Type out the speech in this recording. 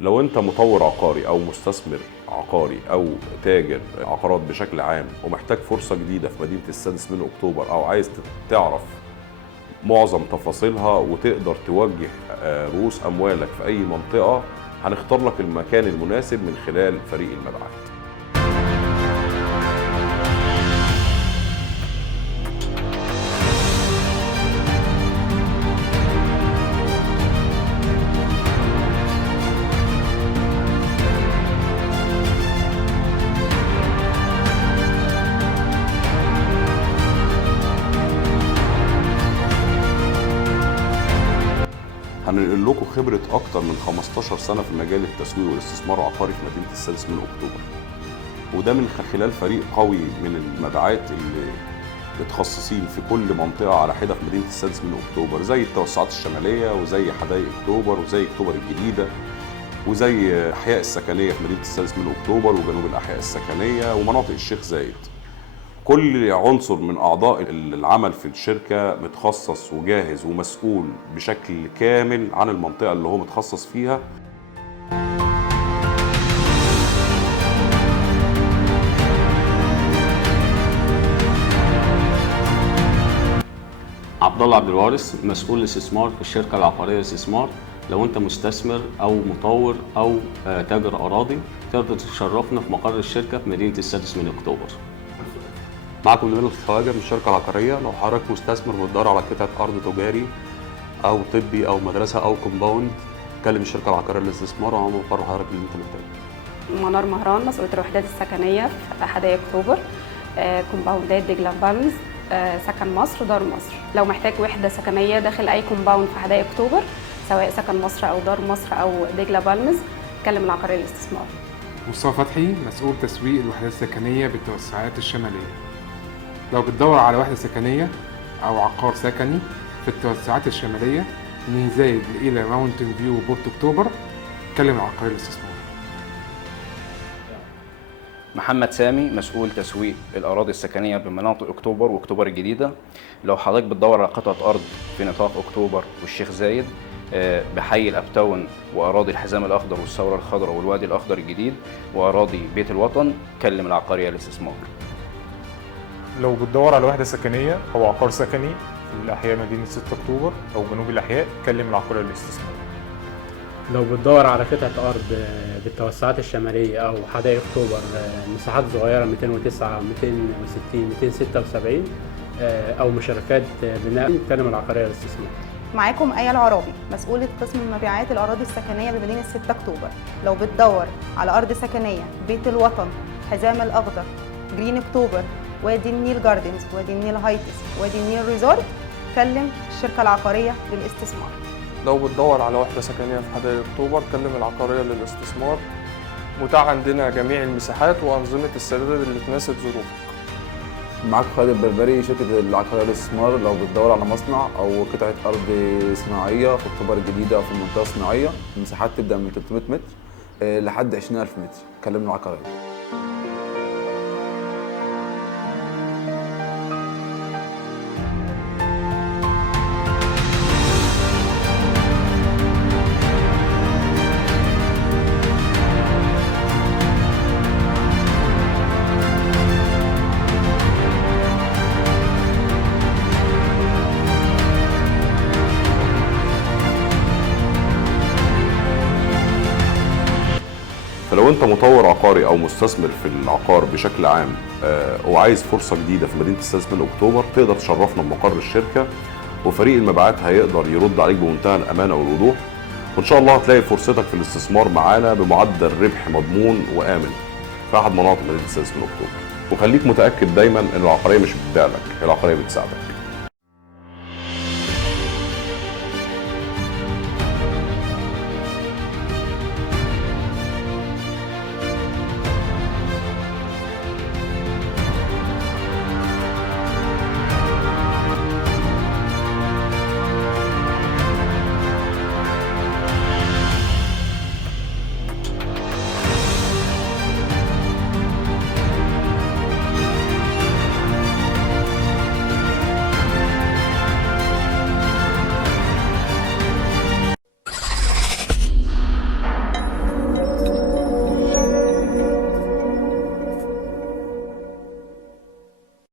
لو انت مطور عقاري او مستثمر عقاري او تاجر عقارات بشكل عام ومحتاج فرصة جديدة في مدينة السادس من اكتوبر، او عايز تعرف معظم تفاصيلها وتقدر توجه رؤوس اموالك في اي منطقة، هنختار لك المكان المناسب من خلال فريق المبيعات. هننقل لكم خبرة أكتر من 15 سنة في مجال التسويق والاستثمار العقاري في مدينة السادس من أكتوبر، وده من خلال فريق قوي من المبيعات اللي متخصصين في كل منطقة على حدة في مدينة السادس من أكتوبر، زي التوسعات الشمالية وزي حدائق أكتوبر وزي أكتوبر الجديدة وزي الأحياء السكنية في مدينة السادس من أكتوبر وجنوب الأحياء السكنية ومناطق الشيخ زايد. كل عنصر من أعضاء العمل في الشركة متخصص وجاهز ومسؤول بشكل كامل عن المنطقة اللي هو متخصص فيها. عبد الله عبد الوارث، مسؤول الاستثمار في الشركة العقارية للاستثمار. لو انت مستثمر او مطور او تاجر اراضي، تقدر تشرفنا في مقر الشركة في مدينة السادس من اكتوبر. معكم نبيل الخواجة من الشركة العقارية. لو حضرتك مستثمر بتدور على قطعة أرض تجاري أو طبي أو مدرسة أو كومباوند، كلم الشركة العقارية للاستثمار وهنوفر لحضرتك اللي أنت محتاجه. منار مهران، مسؤولة الوحدات السكنية في حدائق أكتوبر، كومباوندات دجلة بالمز، سكن مصر، دار مصر. لو محتاج وحدة سكنية داخل أي كومباوند في حدائق أكتوبر، سواء سكن مصر أو دار مصر أو دجلة بالمز، كلم العقارية للاستثمار. مصطفى فتحي، مسؤول تسويق الوحدات السكنية بالتوسعات الشمالية. لو بتدور على وحدة سكنية أو عقار سكني في التوسعات الشمالية من زايد إلى ماونتن فيو وبورت أكتوبر، كلم العقارية للاستثمار. محمد سامي، مسؤول تسويق الأراضي السكنية بمناطق أكتوبر وأكتوبر الجديدة. لو حضرتك بتدور على قطعة أرض في نطاق أكتوبر والشيخ زايد، بحي الأبتون وأراضي الحزام الأخضر والثورة الخضراء والوادي الأخضر الجديد وأراضي بيت الوطن، كلم العقارية للاستثمار. لو بتدور على وحدة سكنية أو عقار سكني في الأحياء مدينة 6 أكتوبر أو جنوب الأحياء، كلم العقارية للاستثمار. لو بتدور على قطعة أرض بالتوسعات الشمالية أو حدائق أكتوبر، مساحات صغيرة 209 260 276 أو مشاركات بناء، كلم العقارية للاستثمار. معاكم آية العرابي، مسؤولة قسم مبيعات الأراضي السكنية بمدينة 6 أكتوبر. لو بتدور على أرض سكنية بيت الوطن، حزام الأخضر، جرين أكتوبر، وادي النيل جاردنز، وادي النيل هايتس، وادي النيل ريزورت، كلم الشركة العقارية للاستثمار. لو بتدور على وحدة سكنية في حدائق أكتوبر، كلم العقارية للاستثمار. متاح عندنا جميع المساحات وأنظمة السداد اللي تناسب ظروفك. معاك خالد البربري، شركة العقارية للاستثمار. لو بتدور على مصنع أو قطعة أرض صناعية في أكتوبر الجديدة أو في المنطقة الصناعية، المساحات تبدأ من 300 متر لحد 20,000 متر، كلمنا العقارية. فلو انت مطور عقاري او مستثمر في العقار بشكل عام وعايز فرصة جديدة في مدينة السادس من اكتوبر، تقدر تشرفنا بمقر الشركة، وفريق المبيعات هيقدر يرد عليك بمنتهى الامانة والوضوح، وان شاء الله هتلاقي فرصتك في الاستثمار معانا بمعدل ربح مضمون وامن في احد مناطق مدينة السادس من اكتوبر. وخليك متأكد دايما ان العقارية مش بتبيع لك، العقارية بتساعدك.